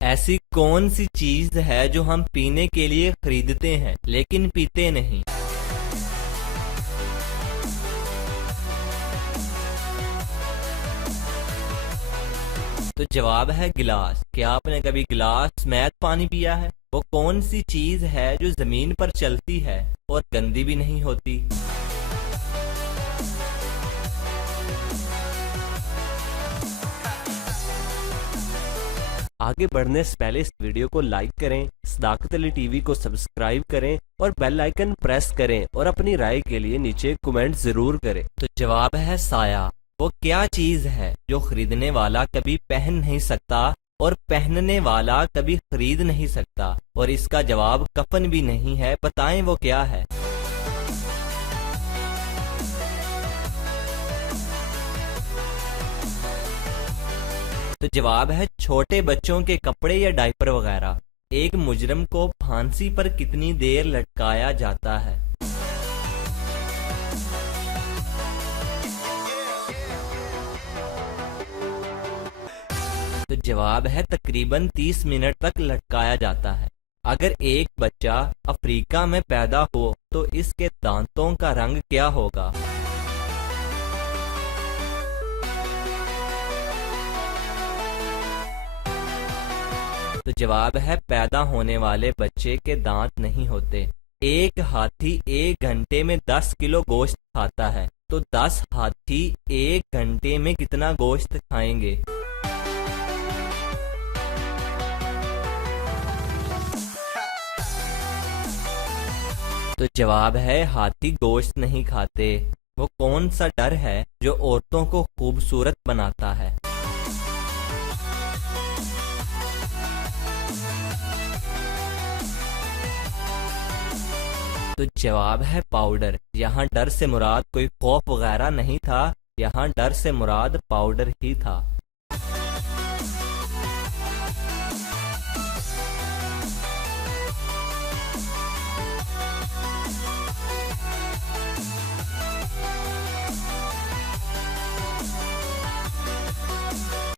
ऐसी कौन सी चीज है जो हम पीने के लिए खरीदते हैं लेकिन पीते नहीं? तो जवाब है गिलास। क्या आपने कभी गिलास समेत पानी पिया है? वो कौन सी चीज है जो जमीन पर चलती है और गंदी भी नहीं होती? आगे बढ़ने से पहले इस वीडियो को लाइक करें, सदाकत अली टीवी को सब्सक्राइब करें और बेल आइकन प्रेस करें और अपनी राय के लिए नीचे कमेंट जरूर करें। तो जवाब है साया। वो क्या चीज है जो खरीदने वाला कभी पहन नहीं सकता और पहनने वाला कभी खरीद नहीं सकता? और इसका जवाब कफन भी नहीं है। बताएं वो क्या है? तो जवाब है छोटे बच्चों के कपड़े या डायपर वगैरह। एक मुजरिम को फांसी पर कितनी देर लटकाया जाता है? तो जवाब है तकरीबन 30 मिनट तक लटकाया जाता है। अगर एक बच्चा अफ्रीका में पैदा हो तो इसके दांतों का रंग क्या होगा? तो जवाब है पैदा होने वाले बच्चे के दांत नहीं होते। एक हाथी 1 घंटे में 10 किलो गोश्त खाता है, तो 10 हाथी 1 घंटे में कितना गोश्त खाएंगे? तो जवाब है हाथी गोश्त नहीं खाते। वो कौन सा डर है जो औरतों को खूबसूरत बनाता है? तो जवाब है पाउडर। यहाँ डर से मुराद कोई खौफ वगैरह नहीं था, यहाँ डर से मुराद पाउडर ही था।